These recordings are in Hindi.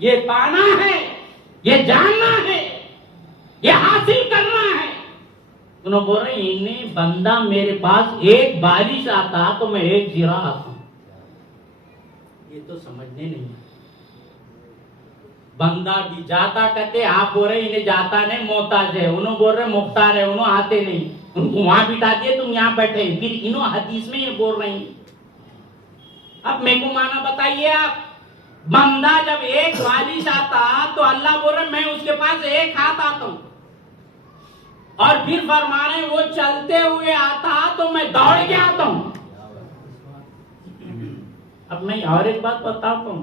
ये पाना है, ये जानना है, ये हासिल करना है। उन्होंने बोल रहे इन्हें बंदा मेरे पास एक बारिश आता तो मैं एक जीरा आता हूं। ये तो समझने नहीं। बंदा भी जाता कहते, आप बोल रहे इन्हें जाता नहीं मोहताज है, उन्होंने बोल रहे मुख्तार है, उन्होंने आते नहीं, उनको वहां बिठा दिए, तुम यहाँ बैठे, फिर इन्हों हदीस में ये बोल रहे हैं। अब मेरे को माना बताइए आप, बंदा जब एक बारिश आता तो अल्लाह बोल रहे मैं उसके पास एक हाथ आता हूं, और फिर फरमा रहे वो चलते हुए आता तो मैं दौड़ के आता हूं। अब मैं और एक बात बताता हूं,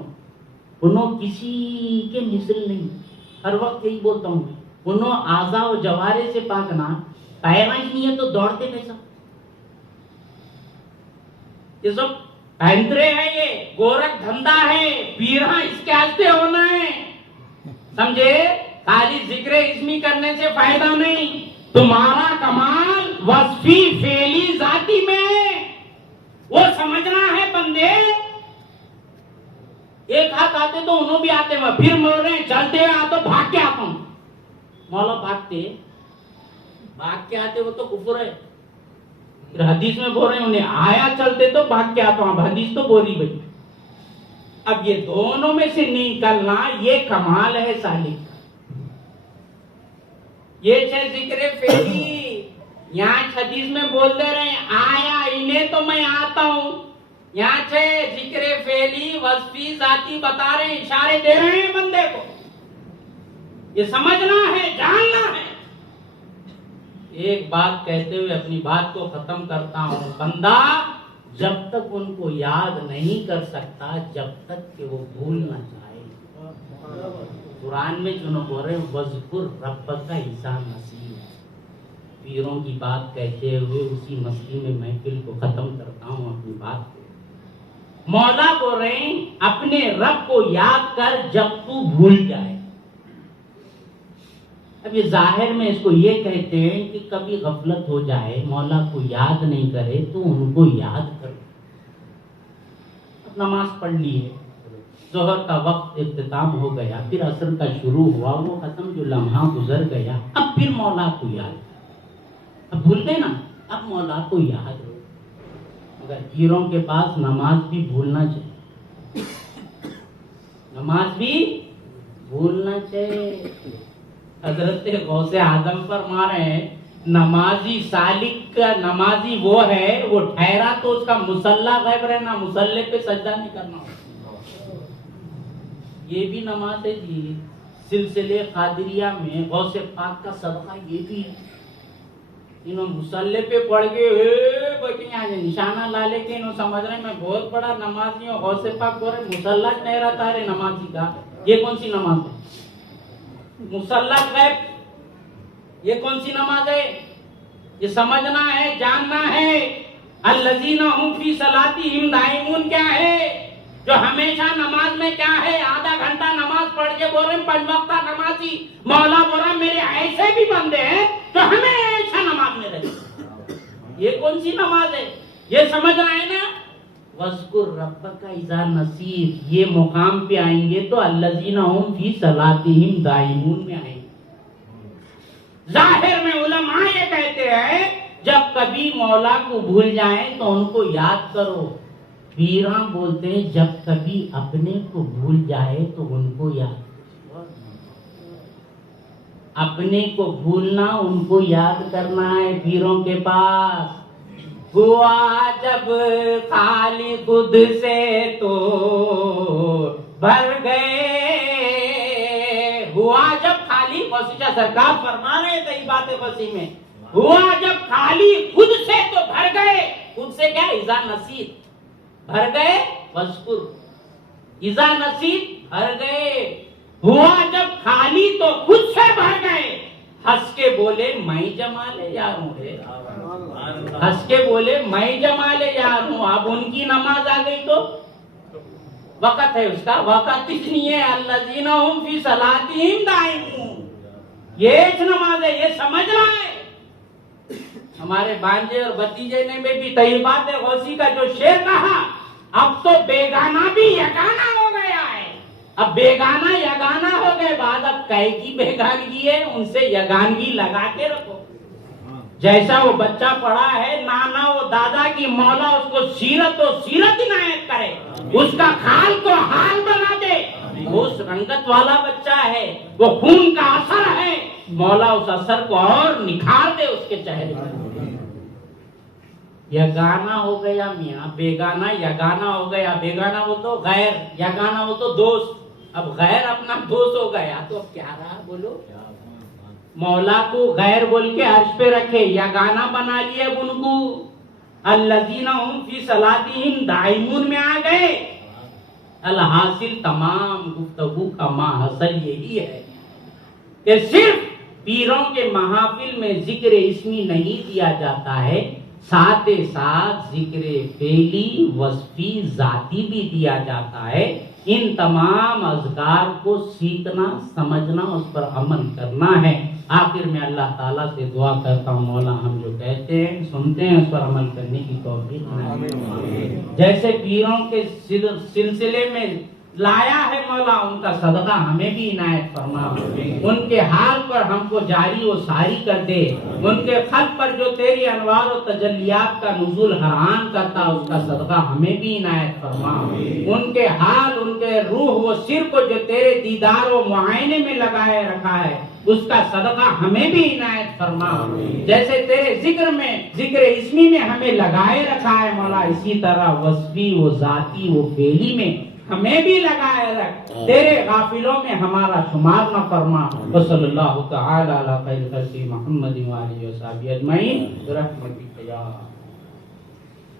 उन्होंने किसी के मिसल नहीं, हर वक्त यही बोलता हूं, उन्होंने आजा और जवारे से पाकना, पैरा ही नहीं है तो दौड़ते कैसा? ये सब पैंतरे है, ये गोरख धंधा है, पीरा इसके आस्ते होना है, समझे? खाली जिक्र इसमी करने से फायदा नहीं। तुम्हारा कमाल वस्फी फेली जाती में वो समझना है बंदे। एक हाथ आते तो उन्होंने भी आते हुए, फिर बोल रहे चलते हुए आते भाग के आता हूं। मौला भाग के आते वो तो कुफर है। फिर हदीस में बोल रहे उन्हें आया चलते तो भाग के आता हूं, हदीस तो बोली भाई। अब ये दोनों में से निकलना ये कमाल है सालिक। ये जिक्र फेली, यहाँ हदीस में बोल दे रहे आया इन्हें तो मैं आता हूं, यहाँ से जिक्र फेली वस्फी जाती बता रहे, इशारे दे रहे हैं बंदे को। ये समझना है, जानना है। एक बात कहते हुए अपनी बात को खत्म करता हूं, बंदा जब तक उनको याद नहीं कर सकता जब तक कि वो भूल ना जाए। कुरान में जो बोल रहे वज़कुर रब्बक का ईसा नसीब, पीरों की बात कहते हुए उसी मस्ती में महफिल को खत्म करता हूं अपनी बात को। मौला बोल रहे अपने रब को याद कर जब तू भूल जाए। अब ये जाहिर में इसको ये कहते हैं कि कभी गफलत हो जाए, मौला को याद नहीं करे तो उनको याद करो। अब नमाज पढ़ ली है, जोहर का वक्त इख्तिताम हो गया, फिर असर का शुरू हुआ, वो खत्म जो लम्हा गुजर गया, अब फिर मौला को याद। अब भूल गए ना, अब मौला को याद हो। मगर पीरों के पास नमाज भी भूलना चाहिए, नमाज भी भूलना चाहिए। हजरत गौसे आदम पर मारे नमाजी सालिक का नमाजी वो है, वो ठहरा तो उसका मुसल्ला गैब रहना, मुसल्ले पे सज्जा नहीं करना। ये भी नमाज है जी। सिलसिले कादिरिया में गौसे पाक का सदका ये भी है। इन्होंने मुसल्ले पे पढ़ के निशाना ला लेके इन्होंने समझ रहे मैं बहुत बड़ा नमाजी हूँ। गौसे पाक बोल रहे मुसल्ला ठहरा था रे नमाजी का। ये कौन सी नमाज है? मुसल्ला गैब, ये कौन सी नमाज है? ये समझना है, जानना है। अल्लज़ीना हुम फी सलातिहिम दाइमून क्या है? जो हमेशा नमाज में क्या है, आधा घंटा नमाज पढ़ के बोल रहे पंज वक्ता नमाजी। मौला बोल रहा मेरे ऐसे भी बंदे हैं जो हमेशा नमाज में रहते। ये कौन सी नमाज है? ये समझ रहे हैं ना? वज़कुर रब्बका इज़ा नसीत, ये मुकाम पे आएंगे तो अल्लज़ीना हुम फी सलातिहिम दाइमून में आएंगे। जाहिर में उलमा ये कहते हैं जब कभी मौला को भूल जाए तो उनको याद करो। पीरा बोलते हैं जब कभी अपने को भूल जाए तो उनको याद। अपने को भूलना, उनको याद करना है। पीरों के पास हुआ जब खाली खुद से तो भर गए, हुआ जब खाली, वसीजा सरकार फरमा रहे थे बात वसी में, हुआ जब खाली खुद से तो भर गए। खुद से क्या? इज़ा नसीत, भर गए। वज़कुर इज़ा नसीत, भर गए। हुआ जब खाली तो खुद से भर गए। हंस के बोले मैं जमाले यार हूँ, हंस के बोले मैं जमाले यार हूँ। अब उनकी नमाज आ गई तो वक़्त है उसका, वक़्त इतनी है। अल्लज़ीना हुम फी सलातिहिम दाइमून, ये नमाज है, ये समझना है। हमारे भांजे और भतीजे ने भी तैयबात गौसी का जो शेर कहा, अब तो बेगाना भी यगाना हो गया है। अब बेगाना यगाना हो गए बाद, अब कै की बेगानगी है, उनसे यगानगी लगा के रखो। जैसा वो बच्चा पड़ा है, नाना वो दादा की, मौला उसको सीरत और सीरत इनायत करे, उसका खाल को हाल बना दे। वो उस रंगत वाला बच्चा है, वो खून का असर है, मौला उस असर को और निखार दे उसके चेहरे पर। यगाना हो गया मियाँ, बेगाना यगाना हो गया। बेगाना वो तो गैर, यगाना वो तो दोस्त। अब गैर अपना दोस्त हो गया तो अब क्या रहा बोलो। मौला को गैर बोल के अर्श पे रखे, यगाना बना लिए उनको। अल्लज़ीना हुम फी सलातिहिम दाइमून में आ गए। अलहासिल तमाम गुफ्तगू का माहसल यही है कि सिर्फ पीरों के महफिल में जिक्र इस्मी नहीं दिया जाता है, साथ ही साथ जिक्र फेली वस्फी जाती भी दिया जाता है। इन तमाम अज़कार को सीखना, समझना, उस पर अमल करना है। आखिर में अल्लाह ताला से दुआ करता हूँ, मौला हम जो कहते हैं सुनते हैं उस पर अमल करने की तौफीक दे। जैसे पीरों के सिलसिले में लाया है मौला, उनका सदका हमें भी इनायत फरमा। उनके हाल पर हमको जारी व सारी कर दे। उनके खत पर जो तेरी अनवार और तजल्लियात का नुज़ूल हरान करता, उसका सदका हमें भी इनायत फरमा। उनके हाल, उनके रूह व सिर को जो तेरे दीदार व मुआयने में लगाए रखा है, उसका सदका हमें भी इनायत फरमा। जैसे तेरे जिक्र में, जिक्र इस्मी में हमें लगाए रखा है मौला, इसी तरह वस्फी व जाती व फेली में हमें भी लगाए रख। तेरे गाफिलों में हमारा शुमार न फरमा। सल्लल्लाहु तआला अला खैर खल्क़ि मुहम्मद व आलिहि व सहबिहि अजमईन।